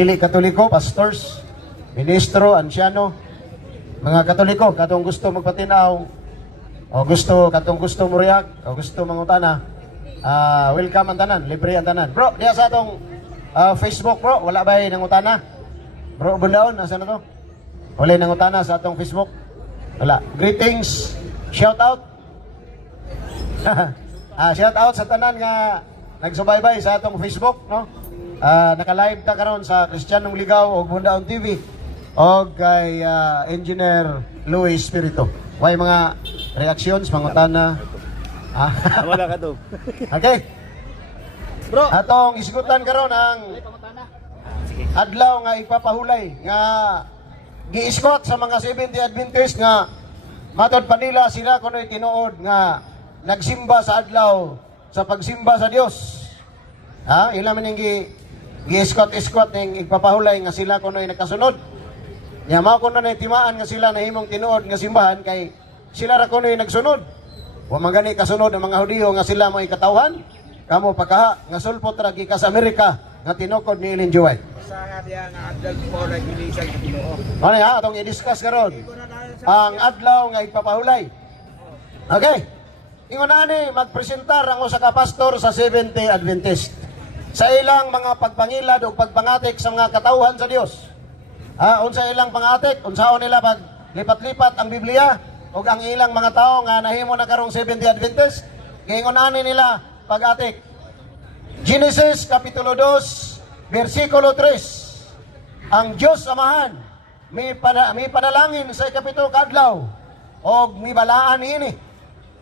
dili Katoliko, pastors, ministro, ansyano, mga Katoliko, katong gusto magpatinaw, o katong gusto muriag, o gusto mangutana, welcome ang tanan, libre ang tanan. Bro, diya sa atong Facebook bro, wala ba nangutana? Bro, bundaon, nasa na to? Wala nangutana sa atong Facebook? Wala. Greetings, shout out. Shout out sa tanan nga nagsubaybay sa atong Facebook, no? Naka-live ta karon sa Cristianong Ligaw o Bundaon TV o kay Engineer Luis Espiritu. Way mga reactions, mangutana. Wala ka to. Okay. Bro, atong isigutan karon ang adlaw nga ipapahulay nga gi-escort sa mga 70 Adventist nga matod pa nila sila kunoy tinuod nga nagsimba sa adlaw sa pagsimba sa Dios. Ila man yung gi-escort ning ipapahulay nga sila kunoy nakasunod. Nya mao kuno na timaan nga sila nahimong tinuod nga simbahan kay sila ra kunoy nagsunod. Wa man gani kasunod ang mga Hudiyo nga sila may katawhan. Kamo pagkaha nga sulpot ra gikas Amerika nga tinukod ni Ellen G. White. Sa nga diya nga adlaw po na gilisag sa Ginoo. Ano atong i-discuss karon ang adlaw nga ipapahulay. Okay. Ingon ani magpresentar ang usa ka pastor sa 70 Adventist sa ilang mga pagpangilad o pagpangatik sa mga katawhan sa Dios. Unsa ilang pangatik, unsaon nila pag lipat-lipat ang Biblia o ang ilang mga tao nga nahimo na karong 70 Adventist, gingon ani nila pag-atik. Genesis Kapitulo 2, versikulo 3. Ang Diyos Amahan may panalangin sa ikapito kadlaw o may balaan ini.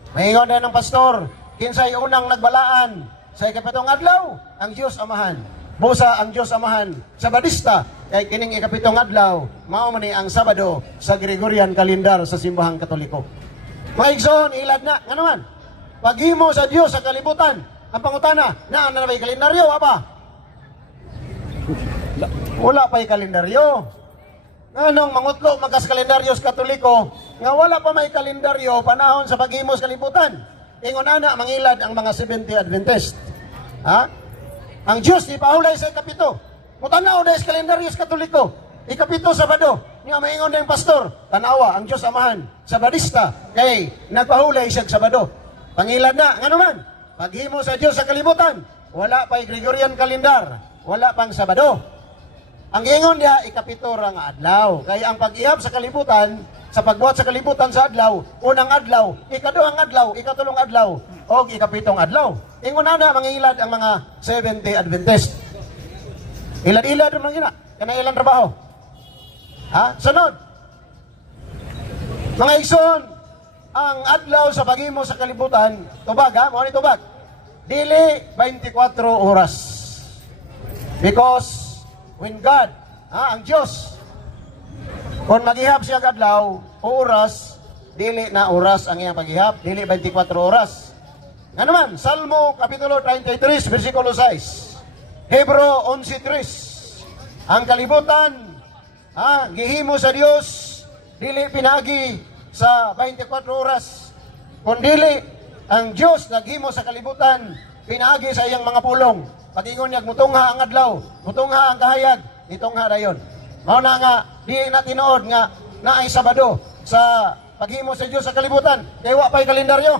Mayingon din ng pastor, kinsay unang nagbalaan sa ikapitong adlaw? Ang Diyos Amahan. Busa ang Diyos Amahan sa Badista, kay kining ikapitong adlaw, mao man ni ang Sabado sa Gregorian kalendar sa simbahang Katoliko. Mga igsoon, ilad na, nga naman, paghimo sa Diyos sa kalibutan, ang pangutana, naan na may kalendaryo, apa? Wala pa'y kalendaryo. Anong mangutlo magkas kalendaryo sa Katoliko, nga wala pa may kalendaryo panahon sa paghimo sa kalibutan. Ingon ana, mangilad ang mga 70 Adventist. Ang Diyos ipahulay sa ikapito. Mutanaw dahil sa kalendaryo sa Katoliko. Ikapito Sabado. Nga maingon na yung pastor. Tanawa, ang Diyos Amahan sa Badista. Kay nagpahulay siya sa Sabado. Pangilad na. Nga naman, paghimo sa Diyos sa kalibutan. Wala pa'y Gregorian kalendar. Wala pang Sabado. Ang ingon niya, ikapito ra nga adlaw. Kaya ang pag-ihap sa kalibutan, sa pagbuhat sa kalibutan sa adlaw, unang adlaw, ikaduhang adlaw, ikatulong adlaw, o ikapitong adlaw. Ingon na mangilad ang mga 70 Adventist. Ilad-ilad naman gina. Kana ilang trabaho. Sunod. Mga igsoon, ang adlaw sa paghimo sa kalibutan, tubag mao ni tubag. Dili 24 oras. Because when God, ang Diyos, kung maghihap siya adlaw o oras, dili na oras ang iyang paghihap, dili 24 oras. Nga naman, Salmo Kapitulo 33, versikulo 6. Hebro 11:3. Ang kalibutan, gihimo sa Dios, dili pinagi sa 24 oras. Kung dili, ang Dios naghimo sa kalibutan, pinagi sa iyang mga pulong. Pag-ingon niya, mutungha ang adlaw, mutungha ang kahayag, itungha dayon. Mao na nga, di na tinuod nga, naay Sabado sa paghimo sa Dios sa kalibutan. Kaya wa pa'y kalendaryo.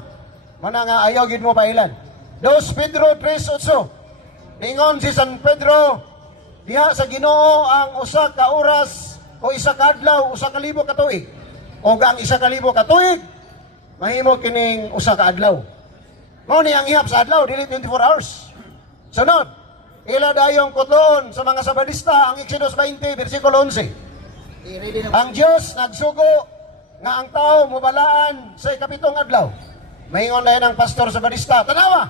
Mao na nga, ayaw gid mo pailan. 2 Pedro 3:8. Ningon si San Pedro, diha sa Ginoo ang usa ka oras o isa ka adlaw, usa ka libo ka tuig. O ang isa ka libo ka tuig, mahimo kining usa ka adlaw. Mao ni ang ihap sa adlaw, dili 24 hours. Sunod, ila dayong kutoon sa mga Sabadista ang Exodus 20, versikulo 11. Ang Diyos nagsugo nga ang tao mubalaan sa ikapitong adlaw. Maingon na yan ang pastor sa Badista. Tanawa,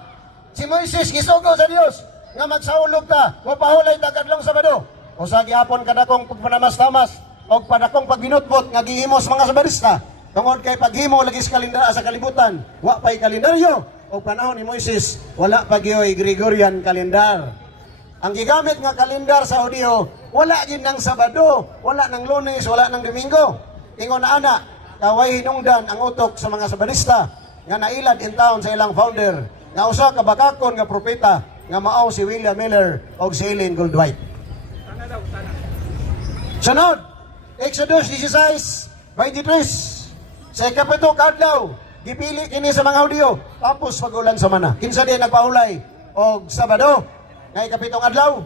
si Moises gisugo sa Diyos nga magsaulog ta, mapahulay ta kadlong Sabado. O sa gihapon kadakong pagpanamas-tamas o padakong pagbinutbot nga gihimos mga Sabadista. Tungod kay paghimo lagi sa kalendar sa kalibutan, wa pa'y kalendaryo. O panahon ni Moises, wala pa gyoy Gregorian kalendar. Ang gigamit nga kalendar sa Hudiyo, wala gid ng Sabado, wala ng Lunes, wala ng Domingo. Ingon na ana, kaway hinungdan ang utok sa mga Sabadista nga nailad in town sa ilang founder, nga usa ka bakakon nga propeta nga mao si William Miller o si Ellen Goldwhite. daw, tanan. Sunod, Exodus 16:23. Sa ikapito kadlaw, gipili kini sa mga Hudiyo, tapos pagulan sa mana. Kinsa di nagpahulay og Sabado, nga ikapitong adlaw.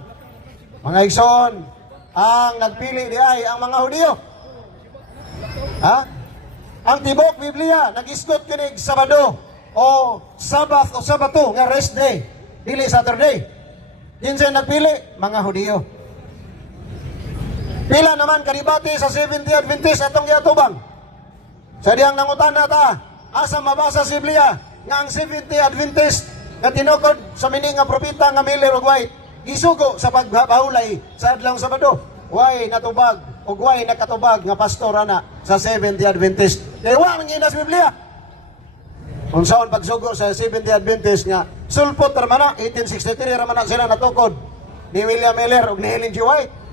Mga igsoon, ang nagpili di ay ang mga Hudiyo. Ha? Ang tibok Biblia, nag-iskot kinig Sabado o Sabbath o Sabato nga rest day, dili Saturday. Kinsa nagpili? Mga Hudiyo. Pila naman kanibati sa 70 Adventist atong giatubang. Sa diyang nangutana ta, asa mabasa sa Biblia nga ang 70 Adventist nga tinukod sa mini nga propeta nga Miller ug White gisugo sa pagbahulay sa adlawng Sabado. Way natubag ug way nakatubag nga pastor ana sa 70 Adventist. Kay wa man gina sa Biblia. Unsaon pagsugo sa 70 Adventist nga sulpot ra man 1863 ra man sila natukod ni William Miller ug ni Ellen G. White.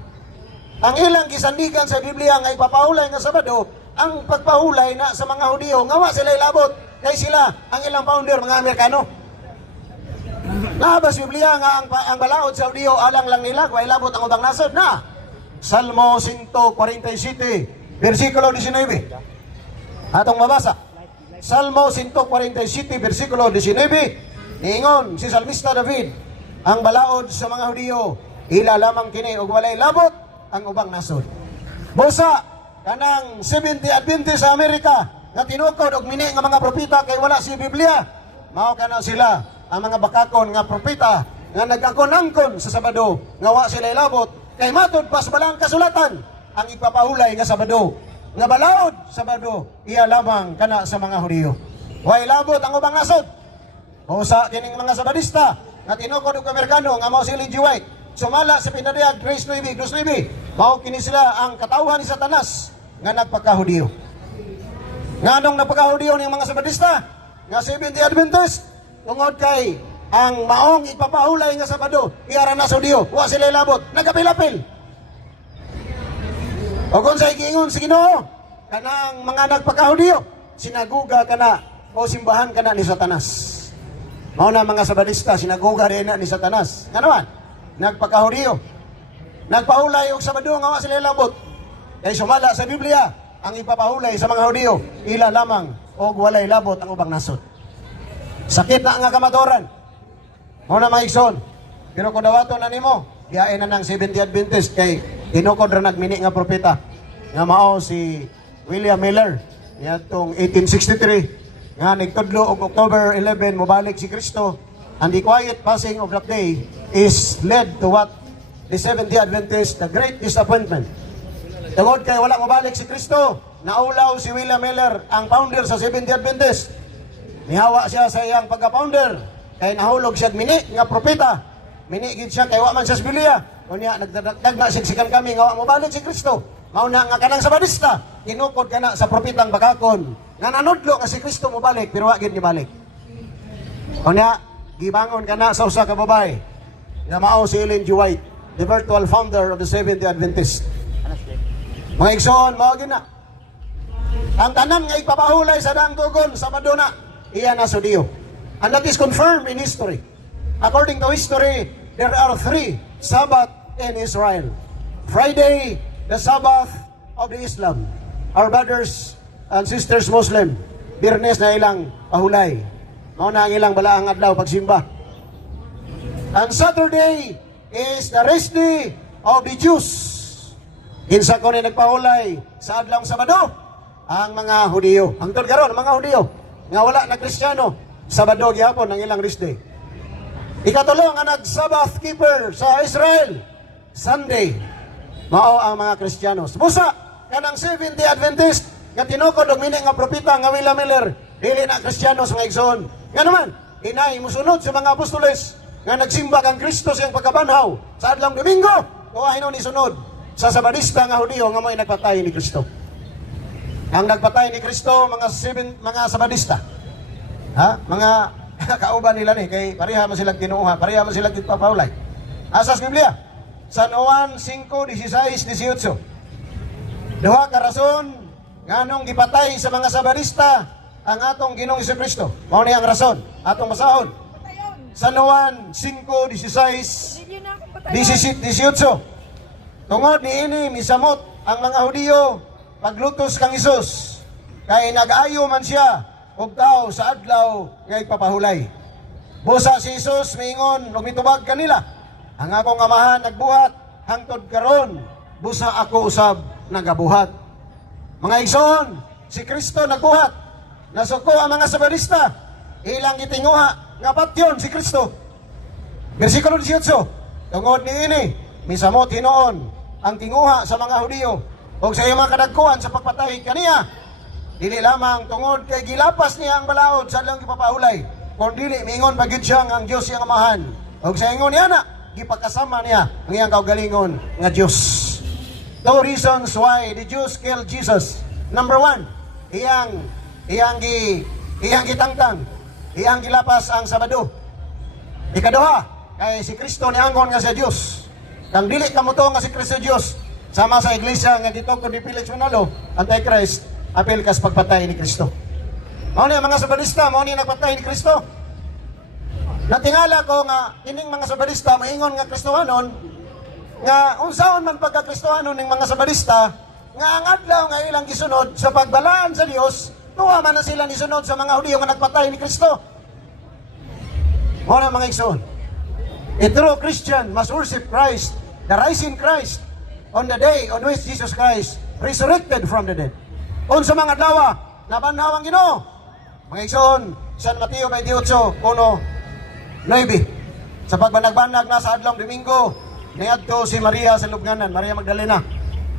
Ang ilang gisandigan sa Biblia nga ipapahulay nga Sabado, ang pagpahulay na sa mga Hudiyo nga wa sila ilabot kay sila ang ilang founder mga Amerikano. Nabas Biblia nga ang balaod sa Hudiyo alang lang nila wa ilabot ang ubang nasod na. Salmo 147 bersikulo 19. Atong mabasa. Salmo 147 bersikulo 19. Niingon si Salmista David, ang balaod sa mga Hudiyo ila lamang kini ug walay labot ang ubang nasod. Busa kanang 70 Adventist sa Amerika nga tinukod og mini nga mga propeta kay wala si Biblia. Mao kana sila ang mga bakakon nga propeta nga nag-angkon-angkon sa Sabado nga wa sila ilabot kay matud pas balang kasulatan ang ipapahulay nga Sabado nga balaod Sabado iya lamang kana sa mga Hudiyo. Wa ilabot ang ubang nasod. Busa kining mga Sabadista nga tinukod og Amerikano nga mao si Ellen G. White sumala sa pinadiyag Grace 9, mao kini sila ang katawhan ni Satanas nga nagpakahudiyo. Nganong nagpakahudiyo ning mga Sabadista nga 70 Adventist tungod kay ang maong ipapahulay nga Sabado iara na sa Hudiyo, wa sila ilabot, nagapil-apil. O kung sa igingon si Ginoo kanang mga nagpakahudiyo, sinaguga kana o simbahan kana ni Satanas. Mao na mga Sabadista sinaguga rin na ni Satanas. Nga naman nagpakahudiyo, nagpahulay og Sabado nga wa sila ilabot. Kay sumala sa Biblia, ang ipapahulay sa mga Hudiyo, ila lamang og walay labot ang ubang nasod. Sakit na nga kamaturan. Muna maigsoon. Pero kung dawato na nimo, giain na ng 70 Adventist kay tinukod ra nagmini nga propeta nga mao si William Miller niadtong 1863 nga nagtudlo og October 11 mobalik si Kristo. And the quiet passing of that day is led to what the 70 Adventist, the great disappointment. Tungod kay wala mabalik si Kristo, naulaw si William Miller, ang founder sa 70 Adventist. Nihawa siya sa iyang pagka-founder, kay nahulog siya mini nga propeta. Mini gid siya kay wa man siya sa Biblia. Kunya nagdagdag na siksikan kami nga wa mabalik si Kristo. Mao na nga kanang Sabadista, tinukod kana sa propetang bakakon nga nanudlo nga si Kristo mobalik pero wa gid ni balik. Kunya gibangon kana sa usa ka babae nga mao si Ellen G. White, the virtual founder of the 70 Adventist. Mga igsoon, mao gina. Ang tanan nga ipapahulay sa daang tugon sa Sabado na iya na sa Hudiyo. And that is confirmed in history. According to history, there are 3 Sabbath in Israel. Friday, the Sabbath of the Islam. Our brothers and sisters Muslim, Birnes na ilang pahulay. Mao na ang ilang balaang adlaw pagsimba. And Saturday is the rest day of the Jews. Kinsa ko ni nagpahulay sa adlawng Sabado? Ang mga Hudiyo. Ang karon mga Hudiyo nga wala na Kristiyano, Sabado gyapon ang ilang rest day. Ikatulo nga nag-Sabbath keeper sa Israel, Sunday. Mao ang mga Kristiyano. Busa kanang 70 Adventist nga tinukod og mini nga propeta nga William Miller, dili na Kristiyano sa mga igsoon. Nga naman, inay musunod sa mga apostoles nga nagsimba kang Kristo sa iyang pagkabanhaw sa adlawng Domingo. Kuwahin ni sunod sa Sabadista nga Hudiyo nga mo'y nagpatay ni Kristo. Ang nagpatay ni Kristo mga Sabadista. Ha? Mga kauban nila ni kay pareha man sila tinuha, pareha man sila tipapahulay. Asa sa Biblia? San Juan 5:16-18. Duha ka rason nganong gipatay sa mga Sabadista ang atong Ginoong Jesucristo. Mao ni ang rason atong masahon. San Juan 5:16-18. Tungod ni ini misamot ang mga Hudiyo paglutos kang Hesus. Kay nag-ayo man siya og tao sa adlaw nga ipapahulay. Busa si Hesus miingon ug mitubag kanila, ang akong amahan nagbuhat hangtod karon, busa ako usab nagabuhat. Mga igsoon, si Kristo nagbuhat. Nasuko ang mga Sabadista, ilang gitinguha nga patyon si Kristo. Versikulo 18, tungod ni ini misamot hinoon ang tinguha sa mga Hudiyo o sa iyong mga kadagkuhan sa pagpatay kaniya. Dili lamang tungod kay gilapas niya ang balaod sa lang ipapahulay, kung dili miingon pagid siya ang Dios iyang amahan. O sa ingon niya na, gipakasama niya ang iyang kaugalingon nga Dios. Two reasons why the Jews killed Jesus. Number one, iyang gitangtang, iyang gilapas ang Sabado. Ikaduha, kay si Kristo nianggon nga sa Dios. Kang dili kamuto nga si Kristo Dios, sama sa iglesia nga dito ko di Felix Manalo, Antichrist, apel kas pagpatay ni Kristo. Mao ni mga Sabadista, mao ni nagpatay ni Kristo. Natingala ko nga ining mga Sabadista maingon nga Kristohanon nga unsaon man pagka-Kristohanon ning mga Sabadista nga ang adlaw nga ilang gisunod sa pagbalaan sa Dios, tuwa man na sila nisunod sa mga Hudiyo nga nagpatay ni Kristo. Mao na mga igsoon. A true Christian must worship Christ, the rising Christ, on the day on which Jesus Christ resurrected from the dead. Unsa mga adlaw nabanhaw ang Ginoo. Mga igsoon, San Mateo 28:1-9. Sa pagbanag-banag na sa adlong Domingo, niadto si Maria sa lubnganan, Maria Magdalena.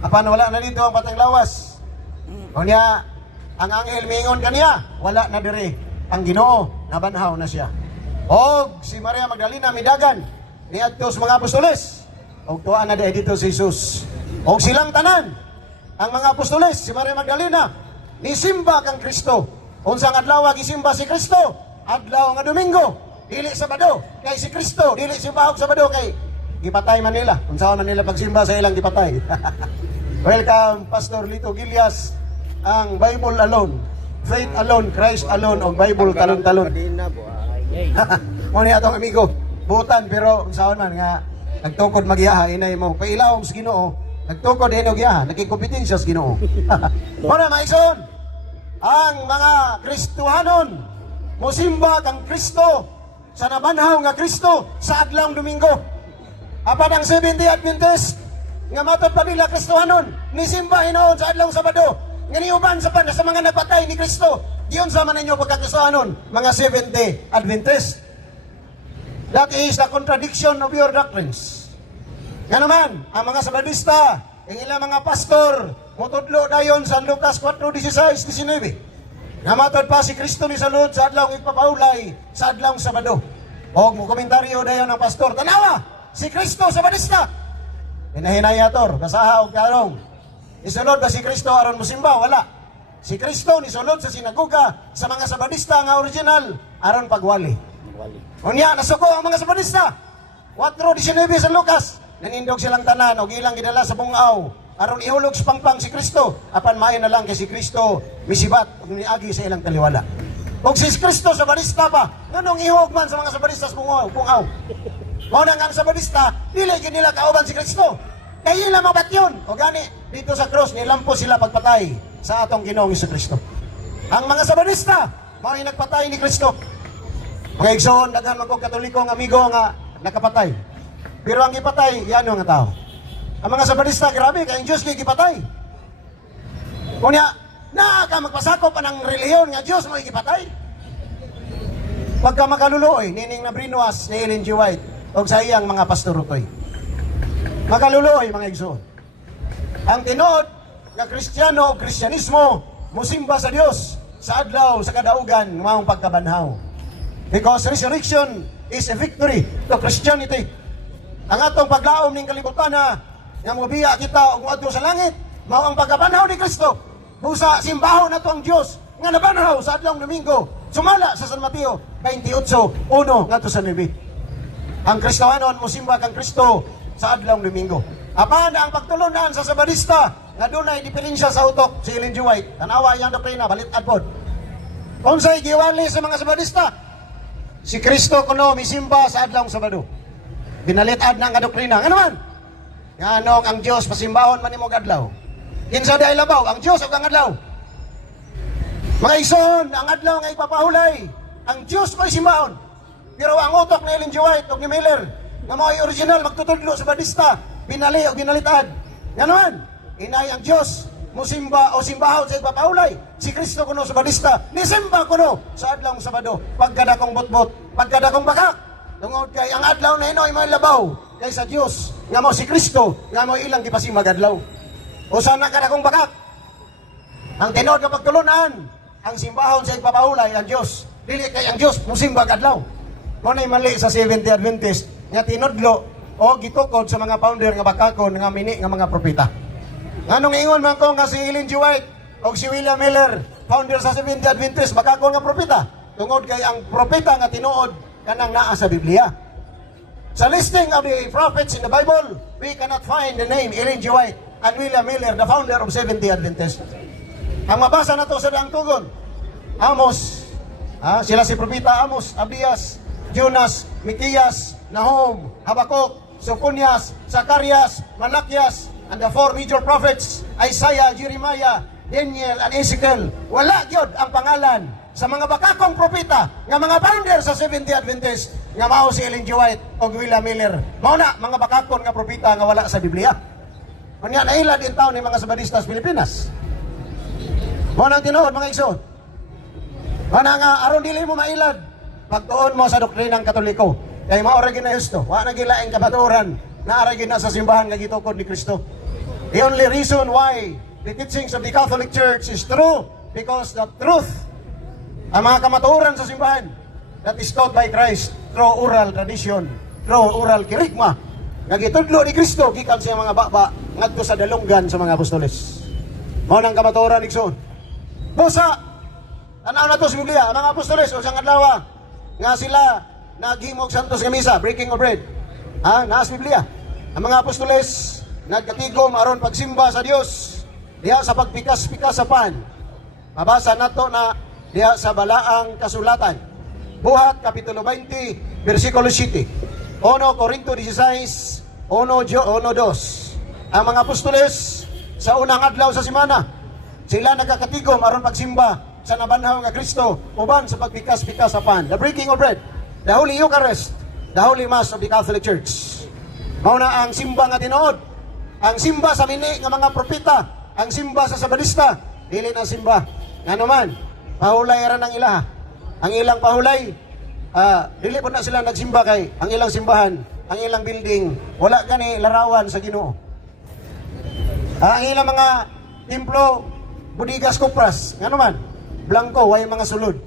Apan wala na dito ang patang lawas. O niya, ang anghel miingon kaniya, wala na dire ang Ginoo, nabanhaw na siya. Og si Maria Magdalena midagan niadto sa mga apostoles. Og tuwa na dito si Jesus. Og silang tanan, ang mga apostoles, si Maria Magdalena, nisimba kang Kristo. Unsang adlaw gisimba si Kristo? Adlaw nga Domingo, dili Sabado. Kay si Kristo dili simba og Sabado kay gipatay man nila. Unsaon man nila pagsimba sa ilang gipatay. Welcome Pastor Lito Gilias, ang Bible alone, faith alone, Christ alone, og Bible talon-talon. Mo ni atong amigo, butan pero unsaon man nga nagtukod magiyaha inay mo. Pailawom sa Ginoo, nagtukod hinog giyaha, nakikompetensya sa Ginoo. Muna maigsoon, ang mga Kristohanon mosimba kang Kristo sa nabanhaw nga Kristo sa adlawng Domingo. Apan ang Seventh-day Adventist nga matod pa nila Kristohanon nisimba hinoon sa adlawng Sabado nga niuban sa mga napatay ni Kristo. Diyon sa man ninyo pagkakristohanon, mga Seventh-day Adventist. That is the contradiction of your doctrines. Nga naman, ang mga Sabadista, ang ilang mga pastor, mutudlo dayon sa Lucas 4:16-19. Namatod pa si Kristo ni salud sa adlawng ipapahulay sa adlawng Sabado. O mo komentaryo dayon ng pastor, tanawa, si Kristo Sabadista. Hinahinayator, basaha og karong. Isunod ba si Kristo aron musimba? Wala. Si Kristo ni sulod sa sinagoga sa mga Sabadista nga original aron pagwali. Unya nasuko ang mga Sabadista. 4:19 sa Lucas, nanindog silang tanan og ilang gidala sa bungaw aron ihulog sa pangpang si Kristo. Apan maayo na lang kay si Kristo misibat ug niagi sa ilang taliwala. Og si Kristo Sabadista pa, nganong ihog man sa mga Sabadista sa bungaw? Mao na nga ang Sabadista, dili gid nila kauban si Kristo. Kay ila mabatyon o gani dito sa cross nilampo sila pagpatay sa atong Ginoong Kristo. Ang mga Sabadista mao ni nagpatay ni Kristo. Mga igsoon, daghan man kog Katolikong amigo nga nakapatay. Pero ang gipatay yano nga tao. Ang mga Sabadista grabe kay ang Dios kay gipatay. Kunya na ka magpasakop anang relihiyon nga Dios mo gipatay. Pagka makaluluoy nining Nabrinwas ni Ellen G. White og sa iyang mga pastorutoy. Makaluluoy mga igsoon. Ang tinuod nga Kristiyano o Kristyanismo musimba sa Dios sa adlaw sa kadaugan ng maong pagkabanhaw. Because resurrection is a victory to Christianity. Ang atong paglaom ning kalibutan nga mobiya kita og moadto sa langit mao ang pagkabanhaw ni Kristo. Busa simbahon nato ang Dios nga nabanhaw sa adlawng Domingo. Sumala sa San Mateo 28:1 ngadto sa 9. Ang Kristohanon musimba kang Kristo sa adlawng Domingo. Apan ang pagtulunan sa Sabadista nga dunay diferensya sa utok si Ellen G. White. Tanawa iyang doktrina balitad pod. Unsay giwali sa mga Sabadista? Si Kristo kuno misimba sa adlawng Sabado. Binalitad na nga doktrina. Nga naman, Nganong ang Dios pasimbahon man nimo adlaw. Kinsa day labaw, ang Dios ug ang adlaw. Mga igsoon, ang adlaw nga ipapahulay, ang Dios ko'y simbahon. Pero ang utok ni Ellen G. White ug ni Miller nga mo'y original magtutudlo sa Badista, binali o binalitad. Nga naman, inay ang Dios musimba o simbahon sa ipapahulay. Si Kristo kuno sa Badista, nisimba kuno sa adlaw ng Sabado, pagkadakong butbot, pagkadakong bakak. Tungod kay ang adlaw na inoy may labaw kay sa Dios nga mo si Kristo nga mo ilang gipasimag adlaw. O sana kadakong bakak. Ang tinod nga pagtulunan, ang simbahon sa ipapahulay ang Dios. Dili kay ang Dios musimbag adlaw. Mo nay mali sa Seventh-day Adventist nga tinudlo o gitukod sa mga founder nga bakakon nga mini nga mga propeta. Nganong ingon man ko nga si Ellen G. White o si William Miller, founder sa Seventh-day Adventist, bakakon nga propeta. Tungod kay ang propeta nga tinuod kanang naa sa Biblia. Sa listing of the prophets in the Bible, we cannot find the name Ellen G. White and William Miller, the founder of Seventh-day Adventist. Ang mabasa na to sa daang tugon, Amos, sila si propeta Amos, Abdias, Jonas, Mikias, Nahum, Habakuk, Soponias, Zacarias, Malakias, and the four major prophets, Isaiah, Jeremiah, Daniel, and Ezekiel. Wala gyud ang pangalan sa mga bakakong propeta nga mga founder sa Seventh-day Adventist nga mao si Ellen G. White o William Miller. Mao na mga bakakon nga propeta nga wala sa Biblia. Unya nailad in taon ni mga Sabadistas Pilipinas. Mao nang tinuod mga igsoon. Ana nga aron dili mo mailad pagtuon mo sa doktrinang Katoliko. Kay mao ra gina Hesto, wa na gilaing kabaturan na ara gina sa simbahan nga gitukod ni Kristo. The only reason why the teachings of the Catholic Church is true because the truth, ang mga kamatuoran sa simbahan, that is taught by Christ through oral tradition, through oral kirigma, nga gitudlo ni Kristo gikan sa mga baba ngadto sa dalunggan sa mga apostoles. Mao nang kamatuoran igsoon. Busa, tanaw na to sa Biblia, ang mga apostoles o sang adlaw nga sila naghimog santos nga misa, breaking of bread. Naa sa Biblia. Ang mga apostoles nagkatigom aron pagsimba sa Dios diha sa pagpikas-pikas sa pan. Mabasa nato na diha sa balaang kasulatan. Buhat kapitulo 20 bersikulo 7. 1 Corinto 16 1, 2. Ang mga apostoles sa unang adlaw sa semana, sila nagkakatigom aron pagsimba sa nabanhaw nga Kristo uban sa pagpikas-pikas sa pan. The breaking of bread, the Holy Eucharist, the Holy Mass of the Catholic Church. Mao na ang simba nga tinuod. Ang simba sa mini nga mga propeta, ang simba sa Sabadista, dili na simba. Nga naman, pahulay ra ng ilaha. Ang ilang pahulay, dili po na sila nagsimba kay ang ilang simbahan, ang ilang building, wala gani larawan sa Ginoo. Ang ilang mga templo, budigas kupras, nga naman, blanco, way mga sulod.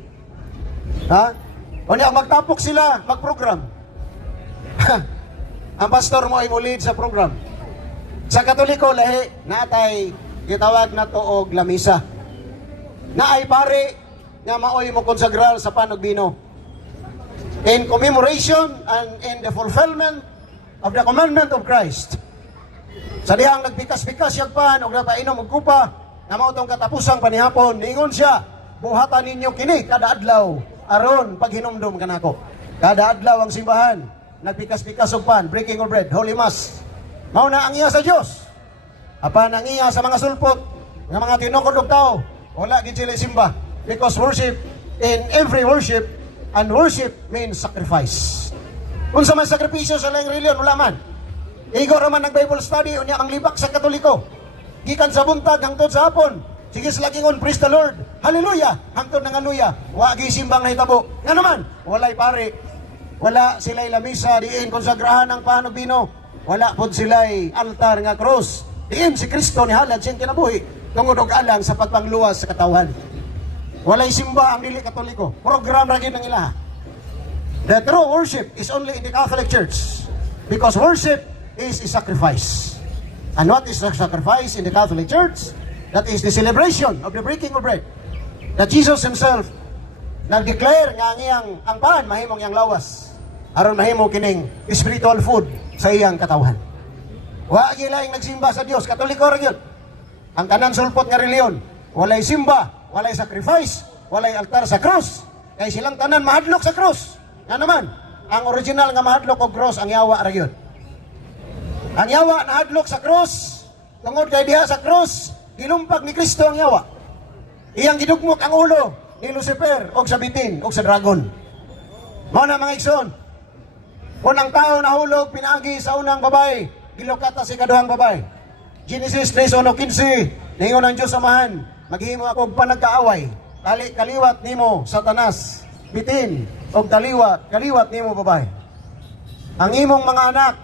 O niya, magtapok sila, magprogram. Ang pastor mo ay mulid sa program. Sa Katoliko, lahi, natay, gitawag na to og lamisa. Na ay pare, nga maoy mo konsagral sa panog bino. In commemoration and in the fulfillment of the commandment of Christ. Sa dihang nagpikas-pikas siyag pan, o napainom og kupa, na mautong katapusang panihapon, niingon siya, buhatan ninyo kini kada adlaw, aron paghinumdum kanako. Kada adlaw ang simbahan, nagpikas-pikas og pan, breaking of bread, Holy Mass. Mao na ang iya sa Dios. Apan ang iya sa mga sulpot, nga mga tinukod og tao, wala gid sila simba. Because worship, in every worship, and worship means sacrifice. Unsa man sakripisyo sa laing reliyon, wala man. Igo ra man nag-Bible study, unya ang libak sa Katoliko. Gikan sa buntag hangtod sa hapon. Sige sila gingon, praise the Lord. Hallelujah. Hangtod ng hallelujah. Wa gisimbang nahitabo. Nga naman, walay pare. Wala sila'y lamisa, diin konsagrahan ng panog bino. Wala pod sila'y altar nga cross. Diin si Kristo ni halad siyang kinabuhi. Tungod og alang sa pagpangluwas sa katawan. Walay simba ang dili Katoliko. Program ra gid ng ilaha. The true worship is only in the Catholic Church. Because worship is a sacrifice. And what is the sacrifice in the Catholic Church? That is the celebration of the breaking of bread. That Jesus Himself nag-declare nga ang pan mahimong yang lawas. Aron mahimo kining spiritual food sa iyang katawan. Wa gilaing nagsimba sa Dios, Katoliko ra gyud. Ang tanan sulpot nga reliyon, walay simba, walay sacrifice, walay altar sa cross. Kay silang tanan mahadlok sa cross. Nga naman, ang original nga mahadlok og cross ang yawa ra gyud. Ang yawa nahadlok sa krus, tungod kay diha sa krus, gilumpag ni Kristo ang yawa. Iyang gidugmok ang ulo ni Lucifer og sa bitin og sa dragon. Mao na mga igsoon. Unang tao nahulog pinaagi sa unang babae, gilukata si kaduhang babae. Genesis 3:1-15, ningon ang Diyos Amahan, maghimo ako og panagkaaway, kaliwat nimo Satanas, bitin og kaliwat nimo babae. Ang imong mga anak,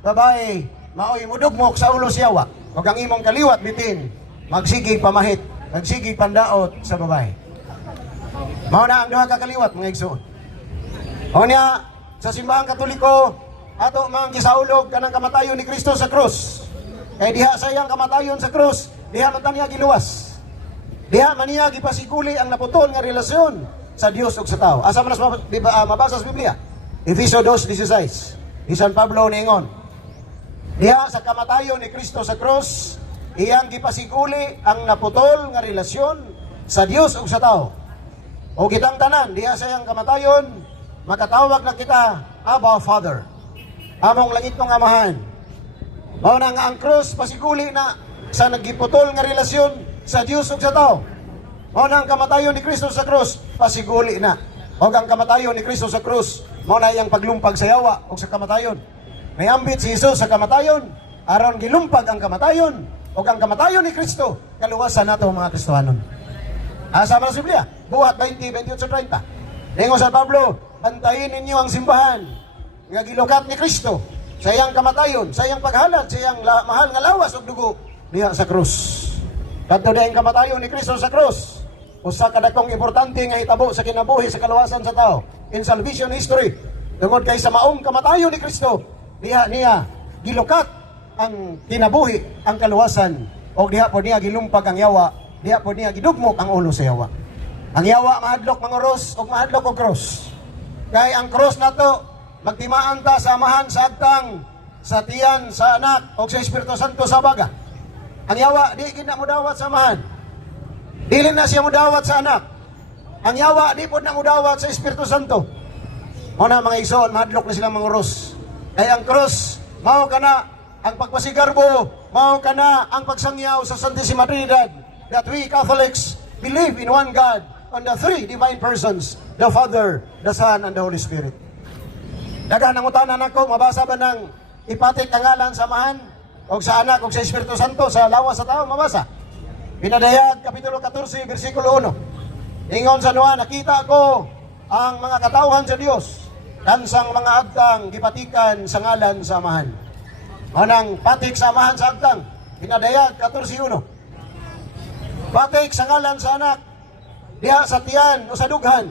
babae, maoy mudugmok sa ulo siyawa, ug ang imong kaliwat bitin, magsigig pamahit, magsigig pandaot sa babae. Mao na ang duha ka kaliwat mga igsoon. O niya, sa simbahang Katoliko, ato mang gisaulog kanang kamatayon ni Kristo sa krus. Kay diha sa iyang kamatayon sa krus, diha man niya giluwas. Diha man niya gipasiguli ang naputol nga relasyon sa Dios ug sa tao. Asa man mabasa sa Biblia? Efeso 2:16. Ni San Pablo niingon, diha sa kamatayon ni Kristo sa krus, iyang gipasiguli ang naputol nga relasyon sa Dios ug sa tao. O kitang tanan, diha sa iyang kamatayon, makatawag na kita, Abba Father. Among langit mong amahan. Mao na nga ang krus, pasiguli na sa nagiputol nga relasyon sa Dios ug sa tao. Mao na ang kamatayon ni Kristo sa krus, pasiguli na. O ang kamatayon ni Kristo sa krus, mao na iyang paglumpag sa yawa ug sa kamatayon. Mayambit si Jesus sa kamatayon, aron gilumpag ang kamatayon, o ang kamatayon ni Kristo, kaluwasan nato mga Kristohanon. Asa man sa Biblia, Buhat 20:28-30. Ningon San Pablo, bantayin ninyo ang simbahan nga gilukat ni Kristo sa iyang kamatayon, sa iyang paghalad, sa iyang mahal nga lawas ug dugo diha sa krus. Kadto dayang kamatayon ni Kristo sa krus, usa ka dakong importante nga hitabo sa kinabuhi sa kaluwasan sa tao in salvation history. Tungod kay sa maong kamatayon ni Kristo, diha niya gilukat ang kinabuhi, ang kaluwasan, o diha po niya gilumpag ang yawa, diha po niya gidugmok ang ulo sa yawa. Ang yawa mahadlok manguros o mahadlok og cross. Kay ang cross nato magtimaan ta sa amahan sa agtang, sa tiyan, sa anak o sa Espiritu Santo sa baga. Ang yawa di gid na mudawat sa amahan. Dili na siya mudawat sa anak. Ang yawa di pod na mudawat sa Espiritu Santo. Mao na mga igsoon, mahadlok na silang manguros. Kay ang cross mao kana ang pagpasigarbo, mao kana ang pagsangyaw sa Santissima Trinidad, that we Catholics believe in one God, on the three divine persons, the Father, the Son, and the Holy Spirit. Daghan ang utanan ako, mabasa ba ng ipatik ang ngalan sa amahan, o sa anak, o sa Espiritu Santo, sa lawas sa tao, mabasa. Pinadayag, Kapitulo 14, versikulo 1. Ingon sa Noa, nakita ko ang mga katawhan sa Dios, kansang mga agtang gipatikan sa ngalan sa amahan. Manang patik sa amahan sa agtang, Pinadayag 14:1. Patik sa ngalan sa anak, diha sa tiyan o sa dughan.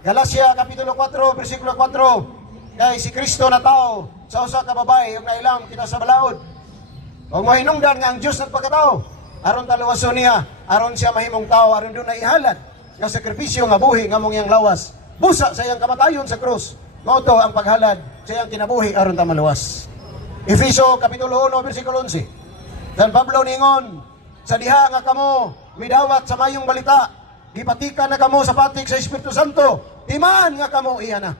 Galacia Kapitulo 4, versikulo 4. Kay si Kristo na tao sa usa ka babae ug nailam kita sa balaod. Ug mahinungdan nga ang Dios nagpakatao aron taluwason niya, aron siya mahimong tao, aron doon na ihalad nga sakripisyo nga buhi nga mong iyang lawas. Busa sa iyang kamatayon sa krus. Mao to ang paghalad sa iyang kinabuhi aron ta maluwas. Efeso Kapitulo 1, versikulo 11. San Pablo ningon, sa diha nga kamo midawat sa mayong balita, gipatikan na kamo sa patik sa Espiritu Santo, timaan nga kamo iya na.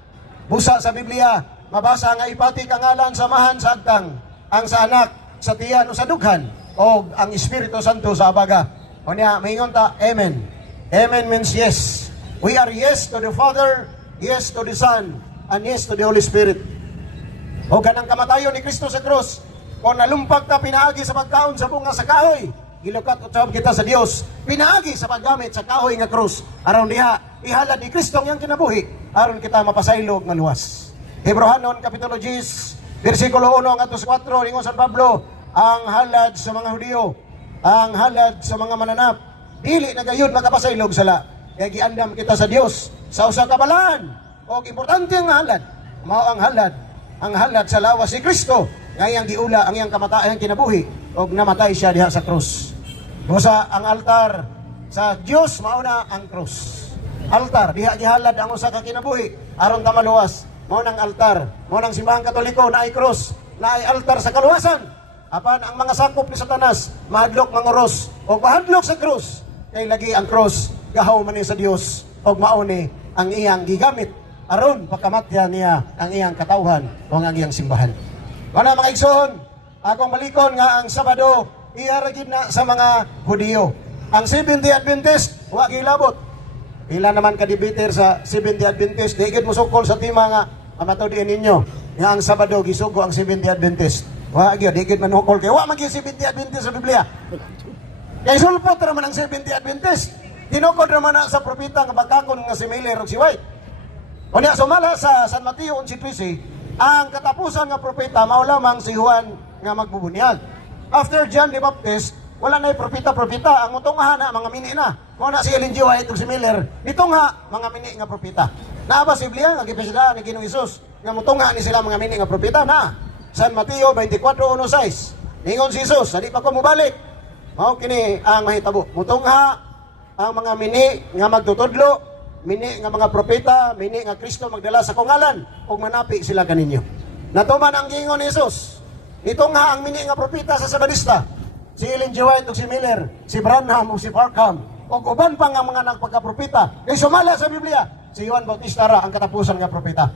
Busa sa Biblia, mabasa nga ipatik ang ngalan samahan sa agtang, ang sa anak, sa tiyan o sa dughan, o ang Espiritu Santo sa abaga. O niya, maingon ta, Amen. Amen means yes. We are yes to the Father, yes to the Son, and yes to the Holy Spirit. O ganang kamatayon ni Kristo sa krus, kung nalumpag ta pinaagi sa pagkaon sa bunga sa kahoy, gilukat utsab kita sa Dios, pinaagi sa paggamit sa kahoy nga krus, aron diha ihalad ni Kristo ang kinabuhi, aron kita mapasaylog nga luwas. Hebrehanon Kapitulo 10, versikulo 1 hanggang 4, ingon San Pablo, ang halad sa mga Hudiyo, ang halad sa mga mananap, dili na gayud makapasaylog sala. Kaya giandam kita sa Dios sa usa ka balaan. O importante ang halad, mao ang halad sa lawas si Kristo, nga iyang giula ang iyang kamatayan kinabuhi, og namatay siya diha sa krus. Busa ang altar sa Dios mauna ang krus. Altar diha gihalad ang usa ka kinabuhi aron ta maluwas. Mao nang altar, mao nang simbahang Katoliko na ay krus, na ay altar sa kaluwasan. Apan ang mga sakop ni Satanas mahadlok manguros og mahadlok sa krus. Kay lagi ang krus gahaw man ni sa Dios og mauni ang iyang gigamit aron pagkamatyan niya ang iyang katawhan o ang iyang simbahan. Mana mga igsoon, akong balikon nga ang Sabado iharagid na sa mga Hudiyo. Ang Seventh-day Adventist wa gilabot. Pila naman ka debater sa Seventh-day Adventist, di gid musukol sa tema nga amatudiin ninyo nga ang Sabado gisugo ang Seventh-day Adventist. Wa gyud di gid manukol kay wa man gyud Seventh-day Adventist sa Biblia. Kay sulpot ra man ang Seventh-day Adventist. Tinukod ra man na sa propeta nga bagkakon nga si Miller ug si White. Unya sumala sa San Mateo 11:13, ang katapusan nga propeta mao lamang si Juan nga magbubunyag. After John the Baptist, wala na propeta-propeta, ang utong na mga mini na. Kung na si Ellen G. White ug si Miller, dito nga mga mini nga propeta. Naa ba si Biblia nga gipresida ni Ginoong Hesus nga mutunga ni sila mga mini nga propeta na? San Mateo 24:1-6. Ningon si Hesus, dali pa ko mobalik. Mao kini ang mahitabo. Mutungha ang mga mini nga magtutudlo, mini nga mga propeta, mini nga Kristo magdala sa kungalan ug manapi sila kaninyo. Natuman ang giingon ni Hesus. Ito nga ang mini nga propeta sa Sabadista. Si Ellen G. White ug si Miller, si Branham ug si Parkham, ug uban pa nga mga nagpagkapropeta. Kay sumala sa Biblia, si Juan Bautista ra ang katapusan nga propeta.